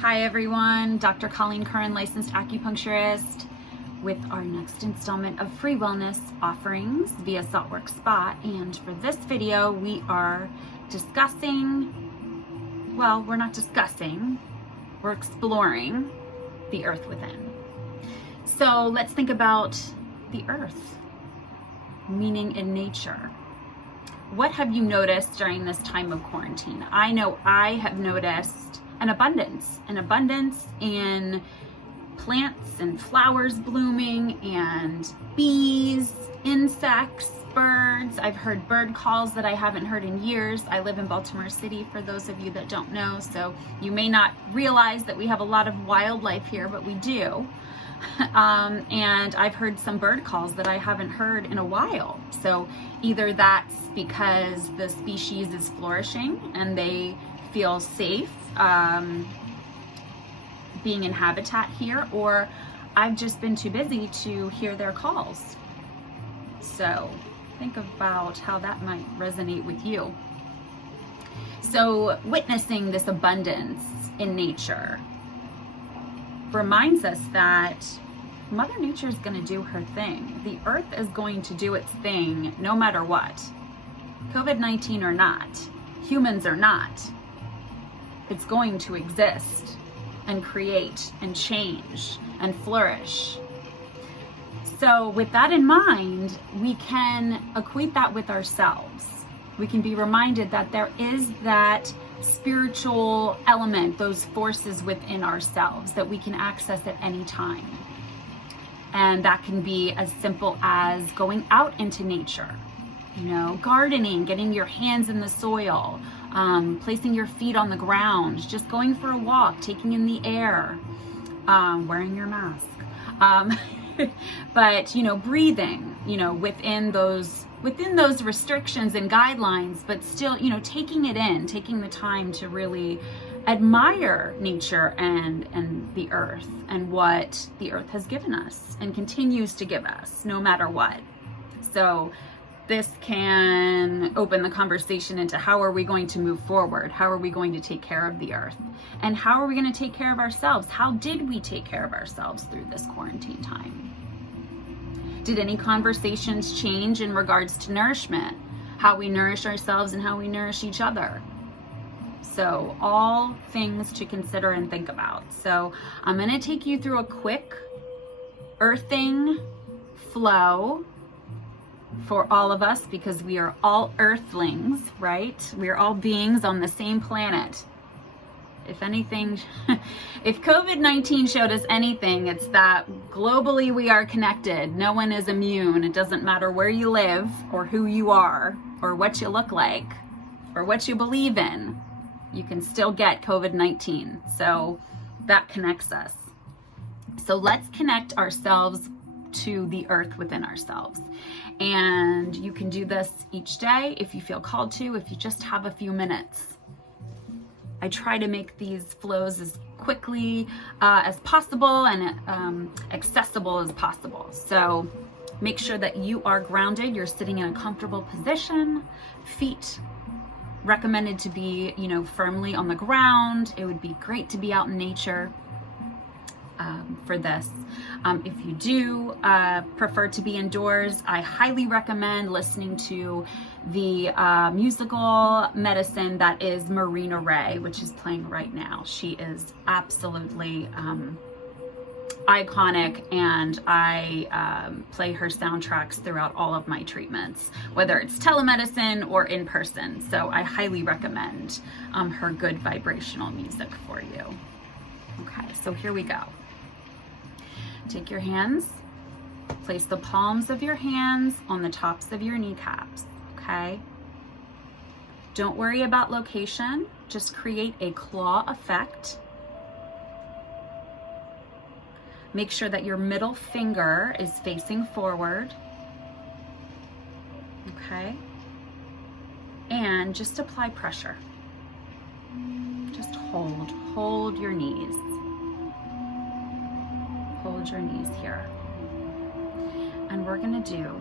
Hi everyone, Dr. Colleen Curran, licensed acupuncturist, with our next installment of free wellness offerings via Saltwork Spa. And for this video, we are discussing, well, we're not discussing, we're exploring the earth within. So let's think about the earth, meaning in nature. What have you noticed during this time of quarantine? I know I have noticed an abundance in plants and flowers blooming and bees, insects, birds. I've heard bird calls that I haven't heard in years. I live in Baltimore City, for those of you that don't know, so you may not realize that we have a lot of wildlife here, but we do. And I've heard some bird calls that I haven't heard in a while. So either that's because the species is flourishing and they feel safe being in habitat here, or I've just been too busy to hear their calls. So think about how that might resonate with you. So witnessing this abundance in nature reminds us that Mother Nature is going to do her thing. The earth is going to do its thing no matter what. COVID-19 or not, humans or not, it's going to exist and create and change and flourish. So with that in mind, we can equate that with ourselves. We can be reminded that there is that spiritual element, those forces within ourselves that we can access at any time. And that can be as simple as going out into nature, gardening, getting your hands in the soil, placing your feet on the ground, just going for a walk, taking in the air, wearing your mask. But, breathing, within those restrictions and guidelines, but still, taking it in, taking the time to really admire nature and the earth and what the earth has given us and continues to give us no matter what. So this can open the conversation into how are we going to move forward? How are we going to take care of the earth? And how are we going to take care of ourselves? How did we take care of ourselves through this quarantine time? Did any conversations change in regards to nourishment? How we nourish ourselves and how we nourish each other? So all things to consider and think about. So I'm going to take you through a quick earthing flow for all of us, because we are all earthlings, right? We are all beings on the same planet. If anything, if COVID-19 showed us anything, it's that globally we are connected. No one is immune. It doesn't matter where you live or who you are or what you look like or what you believe in. You can still get COVID-19. So that connects us. So let's connect ourselves to the earth within ourselves. And you can do this each day if you feel called to, if you just have a few minutes. I try to make these flows as quickly as possible and accessible as possible. So make sure that you are grounded. You're sitting in a comfortable position, feet recommended to be, firmly on the ground. It would be great to be out in nature for this. If you do prefer to be indoors, I highly recommend listening to the musical medicine that is Marina Ray, which is playing right now. She is absolutely iconic, and I play her soundtracks throughout all of my treatments, whether it's telemedicine or in person. So I highly recommend her good vibrational music for you. Okay, so here we go. Take your hands, place the palms of your hands on the tops of your kneecaps, okay? Don't worry about location, just create a claw effect. Make sure that your middle finger is facing forward, okay? And just apply pressure. Just hold your knees. Hold your knees here. And we're gonna do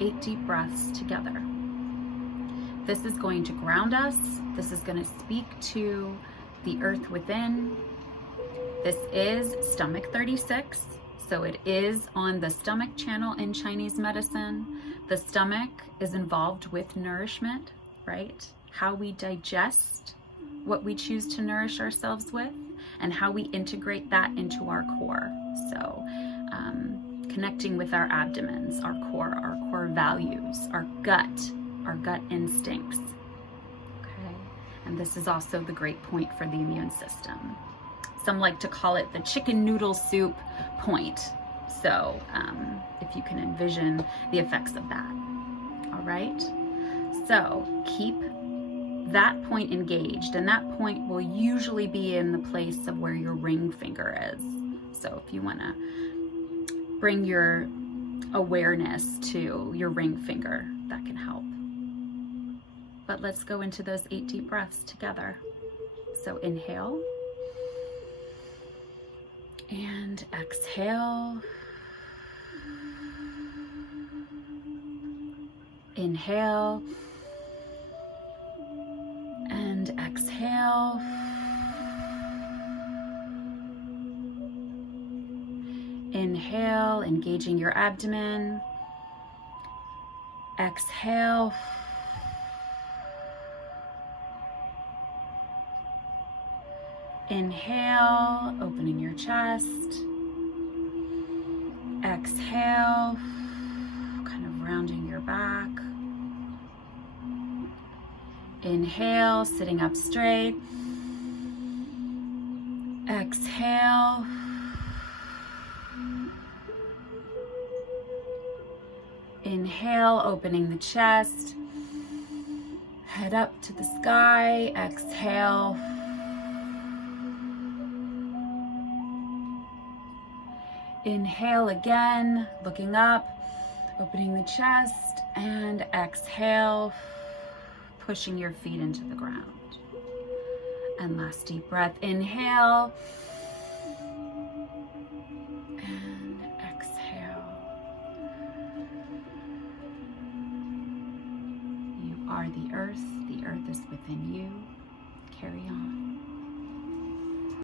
8 deep breaths together. This is going to ground us. This is going to speak to the earth within, This is stomach 36. So it is on the stomach channel in Chinese medicine. The stomach is involved with nourishment, right? How we digest what we choose to nourish ourselves with, and how we integrate that into our core. So connecting with our abdomens, our core values, our gut instincts. Okay, and this is also the great point for the immune system. Some like to call it the chicken noodle soup point. So if you can envision the effects of that. All right, so keep that point engaged, and that point will usually be in the place of where your ring finger is. So if you want to bring your awareness to your ring finger, that can help. But let's go into those 8 deep breaths together. So inhale and exhale. Inhale and exhale. Inhale, engaging your abdomen. Exhale. Inhale, opening your chest. Exhale, kind of rounding your back. Inhale, sitting up straight. Exhale. Inhale, opening the chest. Head up to the sky. Exhale. Inhale again, looking up, opening the chest, and exhale, pushing your feet into the ground. And last deep breath, inhale, and exhale. You are the earth is within you. Carry on.